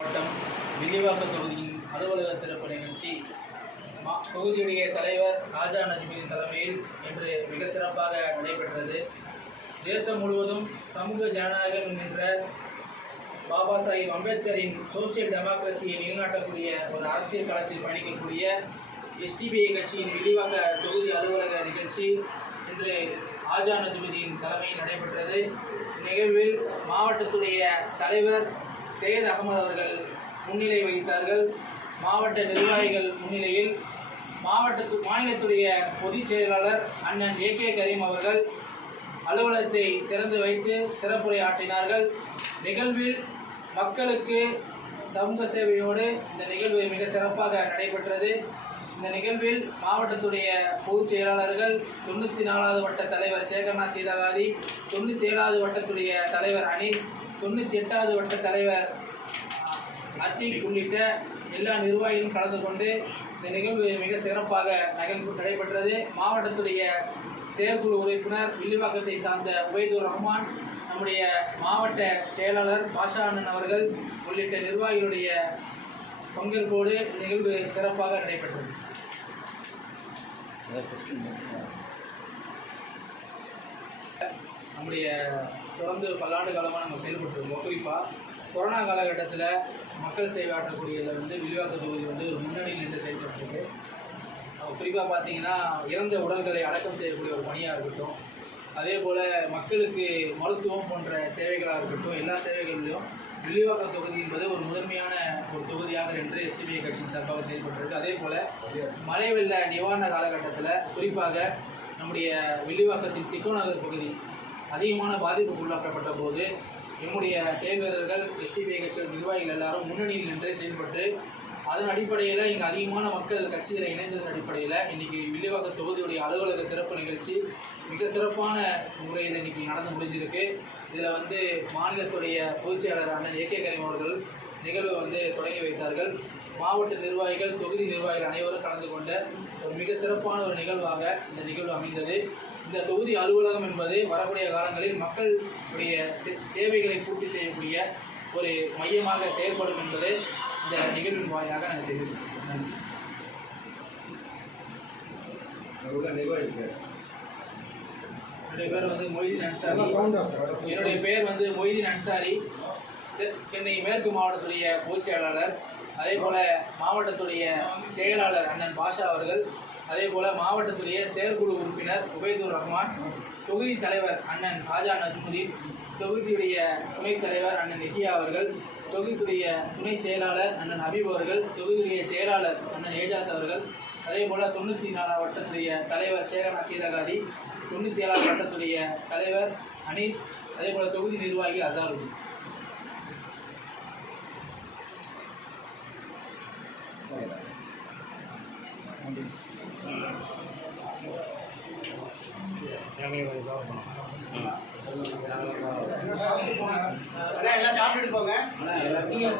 மாவட்டம் வில்லிவாக்கம் தொகுதியின் அலுவலக திறப்பு நிகழ்ச்சி. மா- தொகுதியுடைய தலைவர் ராஜா நஜ்மியின் தலைமையில் இன்று மிக சிறப்பாக நடைபெற்றது. தேசம் முழுவதும் சமூக ஜனநாயகம் என்கின்ற பாபா சாஹிப் அம்பேத்கரின் சோசியல் டெமோக்ரஸியை நிலைநாட்டக்கூடிய ஒரு அரசியல் களத்தில் பயணிக்கக்கூடிய எஸ்டிபிஐ கட்சியின் விரிவாக்க தொகுதி அலுவலக நிகழ்ச்சி இன்று ஆஜா நஜ்முதீன் தலைமையில் நடைபெற்றது. நிகழ்வில் மாவட்டத்துடைய தலைவர் சையத் அகமது அவர்கள் முன்னிலை வகித்தார்கள். மாவட்ட நிர்வாகிகள் முன்னிலையில் மாவட்டத்து மாநிலத்துடைய பொதுச் செயலாளர் அண்ணன் ஏ கே கரீம் அவர்கள் அலுவலகத்தை திறந்து வைத்து சிறப்புரை ஆற்றினார்கள் நிகழ்வில் மக்களுக்கு சமூக சேவையோடு இந்த நிகழ்வு மிக சிறப்பாக நடைபெற்றது. இந்த நிகழ்வில் மாவட்டத்துடைய பொதுச் செயலாளர்கள் தொண்ணூற்றி நாலாவது வட்ட தலைவர் சேகர்னா சீதாகாரி தொண்ணூற்றி ஏழாவது வட்டத்துடைய தலைவர் அனீஸ் தொண்ணூற்றி எட்டாவது வட்ட தலைவர் அத்தீக் உள்ளிட்ட எல்லா நிர்வாகிகளும் கலந்து கொண்டு இந்த நிகழ்வு மிக சிறப்பாக நகழ்வு நடைபெற்றது. மாவட்டத்துடைய செயற்குழு உறுப்பினர் வில்லிவாக்கத்தை சார்ந்த உபைதுர் ரஹ்மான் நம்முடைய மாவட்ட செயலாளர் பாஷா அண்ணன் அவர்கள் உள்ளிட்ட நிர்வாகிகளுடைய பங்கேற்போடு நிகழ்வு சிறப்பாக நடைபெற்றது. நம்முடைய தொடர்ந்து பல்லாண்டு காலமாக நம்ம செயல்பட்டுருக்கோம். குறிப்பாக கொரோனா காலகட்டத்தில் மக்கள் சேவையாற்றக்கூடியதில் வந்து விரிவாக்க தொகுதி வந்து ஒரு முன்னணியில் நின்று செயல்பட்டுருக்கு. குறிப்பாக பார்த்தீங்கன்னா இறந்த உடல்களை அடக்கம் செய்யக்கூடிய ஒரு பணியாக இருக்கட்டும் அதே போல் மக்களுக்கு மருத்துவம் போன்ற சேவைகளாக இருக்கட்டும் எல்லா சேவைகளிலும் வில்லிவாக்கம் தொகுதி என்பது ஒரு முதன்மையான ஒரு தொகுதியாக நின்று எஸ்டிபிஐ கட்சியின் சார்பாக செயல்பட்டிருக்கு. அதே போல் மழை வெள்ள நிவாரண காலகட்டத்தில் குறிப்பாக நம்முடைய வில்லிவாக்கத்தின் சிக்கோநகர் பகுதி அதிகமான பாதிப்புக்குள்ளாக்கப்பட்ட போது நம்முடைய செயல் வீரர்கள் எஸ்டிபிஐ கட்சியின் நிர்வாகிகள் எல்லாரும் முன்னணியில் நின்று செயல்பட்டு அதன் அடிப்படையில் இங்கே அதிகமான மக்கள் கட்சியில் இணைந்ததன் அடிப்படையில் இன்றைக்கி வில்லிவாக்க தொகுதியுடைய அலுவலக திறப்பு நிகழ்ச்சி மிக சிறப்பான முறையில் இன்றைக்கி நடந்து முடிஞ்சிருக்கு. இதில் வந்து மாநிலத்துடைய பொதுச் செயலாளர் அண்ணன் ஏ கே கரீம் அவர்கள் நிகழ்வை வந்து தொடங்கி வைத்தார்கள். மாவட்ட நிர்வாகிகள் தொகுதி நிர்வாகிகள் அனைவரும் கலந்து கொண்ட ஒரு மிக சிறப்பான ஒரு நிகழ்வாக இந்த நிகழ்வு அமைந்தது. இந்த தொகுதி அலுவலகம் என்பது வரக்கூடிய காலங்களில் மக்களுடைய தேவைகளை பூர்த்தி செய்யக்கூடிய ஒரு மையமாக செயல்படும் என்பது இந்த நிகழ்வின் வாயிலாக நாங்கள் தெரிவிக்கிறோம் நன்றி. என்னுடைய பேர் வந்து மொய்தீன் அன்சாரி. என்னுடைய பெயர் வந்து மொய்தீன் அன்சாரி. சென்னை மேற்கு மாவட்டத்துடைய பொதுச் செயலாளர். அதே போல மாவட்டத்துடைய செயலாளர் அண்ணன் பாஷா அவர்கள் அதே போல மாவட்டத்துடைய செயற்குழு உறுப்பினர் உபைதுர் ரஹ்மான் தொகுதி தலைவர் அண்ணன் ராஜா நஜ்முதீன் தொகுதியுடைய துணைத் தலைவர் அண்ணன் நித்யா அவர்கள் தொகுதியுடைய துணை செயலாளர் அண்ணன் ஹபீப் அவர்கள் தொகுதியுடைய செயலாளர் அண்ணன் ஏஜாஸ் அவர்கள் அதே போல் தொண்ணூற்றி நாலாம் வட்டத்துடைய தலைவர் சேகரா சீதகாதி தொண்ணூற்றி ஏழாம் வட்டத்துடைய தலைவர் அனீஸ் அதே போல் தொகுதி நிர்வாகி அசாருதீன். எல்லாம் சாப்பிட்டுட்டு போங்க. நீங்கள்